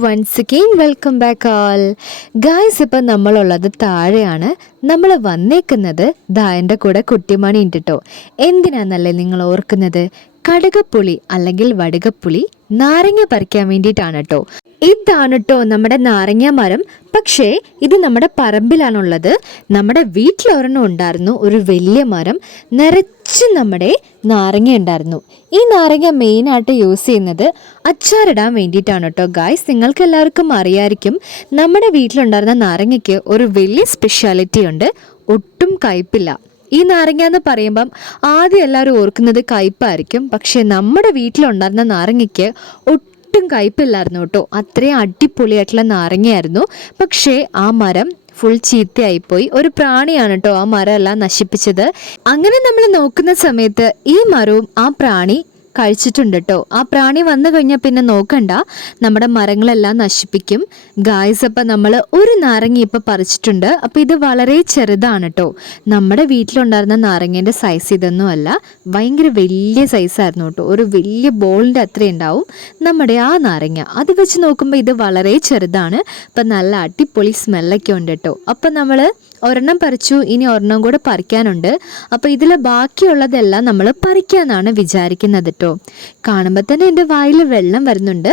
once again welcome back all guys ഇപ്പം നമ്മളുള്ളത് താഴെയാണ് നമ്മൾ വന്നേക്കുന്നത് ദാ കൂടെ കുട്ടിമണി ഉണ്ട് കേട്ടോ എന്തിനാന്നല്ലേ നിങ്ങൾ ഓർക്കുന്നത്? കടുകപ്പുളി അല്ലെങ്കിൽ വടുകപ്പുളി നാരങ്ങ പറിക്കാൻ വേണ്ടിയിട്ടാണ് കേട്ടോ ഇതാണ് കേട്ടോ നമ്മുടെ നാരങ്ങ മരം. പക്ഷേ ഇത് നമ്മുടെ പറമ്പിലാണുള്ളത്. നമ്മുടെ വീട്ടിലൊരെണ്ണം ഉണ്ടായിരുന്നു ഒരു വലിയ മരം. നിറച്ച് നമ്മുടെ നാരങ്ങ ഉണ്ടായിരുന്നു. ഈ നാരങ്ങ മെയിനായിട്ട് യൂസ് ചെയ്യുന്നത് അച്ചാറിടാൻ വേണ്ടിയിട്ടാണ് കേട്ടോ ഗായ്സ് നിങ്ങൾക്ക് എല്ലാവർക്കും അറിയായിരിക്കും നമ്മുടെ വീട്ടിലുണ്ടായിരുന്ന നാരങ്ങയ്ക്ക് ഒരു വലിയ സ്പെഷ്യാലിറ്റി ഉണ്ട്. ഒട്ടും കയ്പില്ല. ഈ നാരങ്ങ എന്ന് പറയുമ്പം ആദ്യം എല്ലാവരും ഓർക്കുന്നത് കയ്പായിരിക്കും. പക്ഷേ നമ്മുടെ വീട്ടിലുണ്ടായിരുന്ന നാരങ്ങയ്ക്ക് ഒട്ടും കയ്പില്ലായിരുന്നു കേട്ടോ. അത്രയും അടിപൊളിയായിട്ടുള്ള നാരങ്ങയായിരുന്നു. പക്ഷേ ആ മരം ഫുൾ ചീത്തയായിപ്പോയി. ഒരു പ്രാണിയാണ് കേട്ടോ ആ മരം എല്ലാം നശിപ്പിച്ചത്. അങ്ങനെ നമ്മൾ നോക്കുന്ന സമയത്ത് ഈ മരവും ആ പ്രാണി കഴിച്ചിട്ടുണ്ട് കേട്ടോ ആ പ്രാണി വന്നു കഴിഞ്ഞാൽ പിന്നെ നോക്കണ്ട. നമ്മുടെ മരങ്ങളെല്ലാം നശിപ്പിക്കും. ഗായ്സ് അപ്പം നമ്മൾ ഒരു നാരങ്ങ ഇപ്പം പറിച്ചിട്ടുണ്ട്. അപ്പം ഇത് വളരെ ചെറുതാണ് കേട്ടോ നമ്മുടെ വീട്ടിലുണ്ടായിരുന്ന നാരങ്ങേന്റെ സൈസ് ഇതൊന്നും അല്ല. ഭയങ്കര വലിയ സൈസായിരുന്നു കേട്ടോ. ഒരു വലിയ ബോളിന്റെ അത്രയും ഉണ്ടാവും നമ്മുടെ ആ നാരങ്ങ. അത് വെച്ച് നോക്കുമ്പോൾ ഇത് വളരെ ചെറുതാണ്. അപ്പം നല്ല അടിപൊളി സ്മെല്ലൊക്കെ ഉണ്ട് കേട്ടോ അപ്പം നമ്മൾ ഒരെണ്ണം പറിച്ചു ഇനി ഒരെണ്ണം കൂടെ പറിക്കാനുണ്ട്. അപ്പോൾ ഇതിൽ ബാക്കിയുള്ളതെല്ലാം നമ്മൾ പറിക്കാനാണ് വിചാരിക്കുന്നത് കേട്ടോ കാണുമ്പോൾ തന്നെ എന്റെ വായിൽ വെള്ളം വരുന്നുണ്ട്.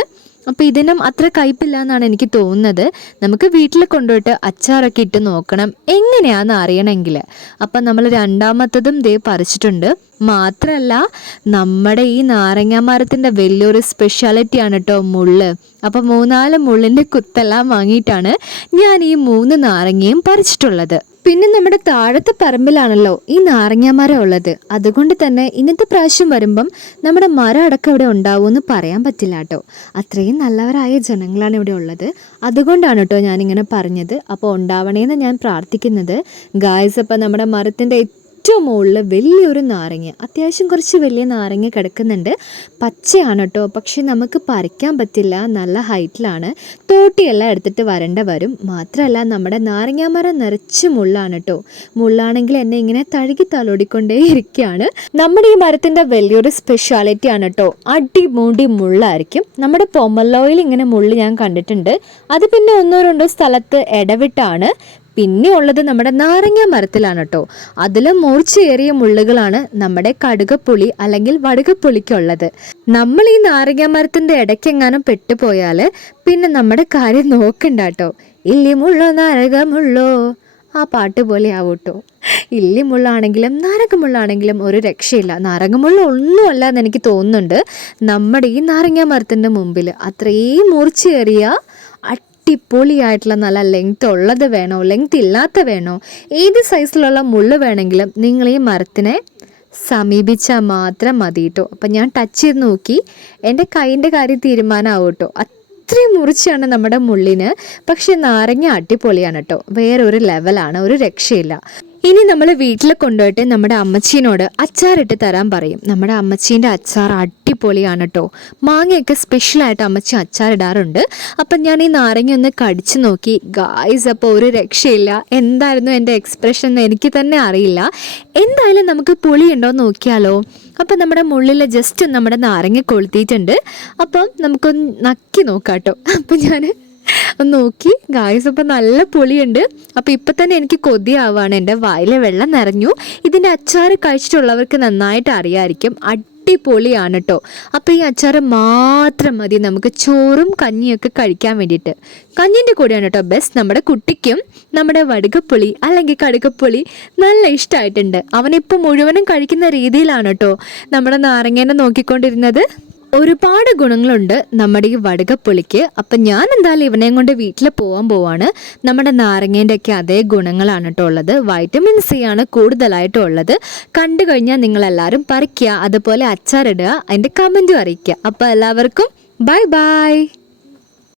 അപ്പോൾ ഇതിനും അത്ര കയ്പില്ല എന്നാണ് എനിക്ക് തോന്നുന്നത്. നമുക്ക് വീട്ടിൽ കൊണ്ടുപോയിട്ട് അച്ചാറൊക്കെ ഇട്ട് നോക്കണം. എങ്ങനെയാണെന്ന് അറിയണമെങ്കിൽ അപ്പം നമ്മൾ രണ്ടാമത്തതും ദേ പറിച്ചിട്ടുണ്ട്. മാത്രമല്ല നമ്മുടെ ഈ നാരങ്ങ മരത്തിന്റെ വലിയൊരു സ്പെഷ്യാലിറ്റിയാണ് കേട്ടോ മുള്ള്. അപ്പോൾ മൂന്നാൽ മുള്ളിന്റെ കുത്തെല്ലാം വാങ്ങിയിട്ടാണ് ഞാൻ ഈ മൂന്ന് നാരങ്ങയും പറിച്ചിട്ടുള്ളത്. പിന്നെ നമ്മുടെ താഴത്തെ പറമ്പിലാണല്ലോ ഈ നാരങ്ങ മരം ഉള്ളത്. അതുകൊണ്ട് തന്നെ ഇന്നത്തെ പ്രാവശ്യം വരുമ്പം നമ്മുടെ മരം അടക്കം ഇവിടെ ഉണ്ടാവുമെന്ന് പറയാൻ പറ്റില്ല കേട്ടോ അത്രയും നല്ലവരായ ജനങ്ങളാണ് ഇവിടെ ഉള്ളത്. അതുകൊണ്ടാണ് കേട്ടോ ഞാനിങ്ങനെ പറഞ്ഞത്. അപ്പോൾ ഉണ്ടാവണേന്ന് ഞാൻ പ്രാർത്ഥിക്കുന്നത്. ഗായസ് അപ്പം നമ്മുടെ മരത്തിന്റെ ഏറ്റവും മുകളിൽ വലിയൊരു നാരങ്ങ. അത്യാവശ്യം കുറച്ച് വലിയ നാരങ്ങ കിടക്കുന്നുണ്ട്. പച്ചയാണ് കേട്ടോ പക്ഷേ നമുക്ക് പറിക്കാൻ പറ്റില്ല. നല്ല ഹൈറ്റിലാണ്. തോട്ടിയെല്ലാം എടുത്തിട്ട് വരേണ്ട വരും. മാത്രമല്ല നമ്മുടെ നാരങ്ങ മരം നിറച്ച് മുള്ളാണ് കേട്ടോ മുള്ളാണെങ്കിൽ എന്നെ ഇങ്ങനെ തഴുകി തലോടിക്കൊണ്ടേ ഇരിക്കുകയാണ്. നമ്മുടെ ഈ മരത്തിന്റെ വലിയൊരു സ്പെഷ്യാലിറ്റി ആണ് കേട്ടോ അടിമുടി മുള്ളായിരിക്കും. നമ്മുടെ പൊമ്മല്ലോയിൽ ഇങ്ങനെ മുള്ള് ഞാൻ കണ്ടിട്ടുണ്ട്. അത് പിന്നെ ഒന്നോ രണ്ടോ സ്ഥലത്ത് ഇടവിട്ടാണ് പിന്നെ ഉള്ളത് നമ്മുടെ നാരങ്ങ മരത്തിലാണ് കേട്ടോ അതിൽ മൂർച്ചയേറിയ മുള്ളുകളാണ് നമ്മുടെ കടുകപ്പുളി അല്ലെങ്കിൽ വടുകപ്പുളിക്കുള്ളത്. നമ്മൾ ഈ നാരങ്ങ മരത്തിന്റെ ഇടയ്ക്കെങ്ങാനും പെട്ടുപോയാൽ പിന്നെ നമ്മുടെ കാര്യം നോക്കണ്ട കേട്ടോ ഇല്ലിമുള്ളോ നാരകമുള്ളോ? ആ പാട്ട് പോലെ ആവൂട്ടോ ഇല്ലിമുള്ളാണെങ്കിലും നാരകമുള്ളാണെങ്കിലും ഒരു രക്ഷയില്ല. നാരകമുള്ള ഒന്നുമല്ല എന്ന് എനിക്ക് തോന്നുന്നുണ്ട്. നമ്മുടെ ഈ നാരങ്ങ മരത്തിന്റെ മുമ്പിൽ അത്രയും മൂർച്ചയേറിയ അടിപൊളിയായിട്ടുള്ള നല്ല ലെങ്ത് ഉള്ളത് വേണോ? ലെങ്ത് ഇല്ലാത്ത വേണോ? ഏത് സൈസിലുള്ള മുള്ള് വേണമെങ്കിലും നിങ്ങൾ ഈ മരത്തിനെ സമീപിച്ചാൽ മാത്രം മതി കേട്ടോ അപ്പം ഞാൻ ടച്ച് ചെയ്ത് നോക്കി. എന്റെ കൈന്റെ കാര്യം തീരുമാനമാവും കേട്ടോ അത്രയും മുറിച്ചാണ് നമ്മുടെ മുള്ളിന്. പക്ഷെ നാരങ്ങ അടിപൊളിയാണ് കേട്ടോ വേറൊരു ലെവലാണ് ഒരു രക്ഷയില്ല. ഇനി നമ്മൾ വീട്ടിൽ കൊണ്ടുപോയിട്ട് നമ്മുടെ അമ്മച്ചീനോട് അച്ചാറിട്ട് തരാൻ പറയും. നമ്മുടെ അമ്മച്ചീന്റെ അച്ചാർ അടിപൊളിയാണ് കേട്ടോ മാങ്ങയൊക്കെ സ്പെഷ്യലായിട്ട് അമ്മച്ചി അച്ചാറിടാറുണ്ട് അപ്പം ഞാൻ ഈ നാരങ്ങ ഒന്ന് കടിച്ചു നോക്കി. ഗായ്സ് അപ്പോൾ ഒരു രക്ഷയില്ല. എന്തായിരുന്നു എന്റെ എക്സ്പ്രഷൻ എന്ന് എനിക്ക് തന്നെ അറിയില്ല. എന്തായാലും നമുക്ക് പുളിയുണ്ടോ എന്ന് നോക്കിയാലോ. അപ്പം നമ്മുടെ മുള്ളിൽ ജസ്റ്റ് നമ്മുടെ നാരങ്ങ കൊളുത്തിയിട്ടുണ്ട്. അപ്പം നമുക്കൊന്ന് നക്കി നോക്കാം കേട്ടോ അപ്പം ഞാൻ ഒന്ന് നോക്കി. ഗായസ് അപ്പം നല്ല പുളിയുണ്ട്. അപ്പം ഇപ്പം തന്നെ എനിക്ക് കൊതിയാവാണ്. എന്റെ വായിലെ വെള്ളം നിറഞ്ഞു. ഇതിന്റെ അച്ചാർ കഴിച്ചിട്ടുള്ളവർക്ക് നന്നായിട്ട് അറിയാമായിരിക്കും അടിപൊളിയാണ് കേട്ടോ അപ്പോൾ ഈ അച്ചാർ മാത്രം മതി നമുക്ക് ചോറും കഞ്ഞിയൊക്കെ കഴിക്കാൻ വേണ്ടിയിട്ട്. കഞ്ഞിന്റെ കൂടെയാണ് കേട്ടോ ബെസ്റ്റ് നമ്മുടെ കുട്ടിക്കും നമ്മുടെ വടുകപ്പുളി അല്ലെങ്കിൽ കടുകപ്പുളി നല്ല ഇഷ്ടമായിട്ടുണ്ട്. അവനിപ്പോൾ മുഴുവനും കഴിക്കുന്ന രീതിയിലാണ് കേട്ടോ നമ്മുടെ നാരങ്ങേനെ നോക്കിക്കൊണ്ടിരുന്നത്. ഒരുപാട് ഗുണങ്ങളുണ്ട് നമ്മുടെ ഈ വടകപ്പുളിക്ക്. അപ്പം ഞാൻ എന്തായാലും ഇവനെയും കൊണ്ട് വീട്ടിൽ പോകാൻ പോവാണ്. നമ്മുടെ നാരങ്ങേന്റെ ഒക്കെ അതേ ഗുണങ്ങളാണ് കേട്ടോ ഉള്ളത്. വൈറ്റമിൻ സി ആണ് കൂടുതലായിട്ടും ഉള്ളത്. കണ്ടു കഴിഞ്ഞാൽ നിങ്ങളെല്ലാവരും പറിക്കുക അതുപോലെ അച്ചാറിടുക അതിന്റെ കമന്റും അറിയിക്കുക. അപ്പോൾ എല്ലാവർക്കും ബൈ ബൈ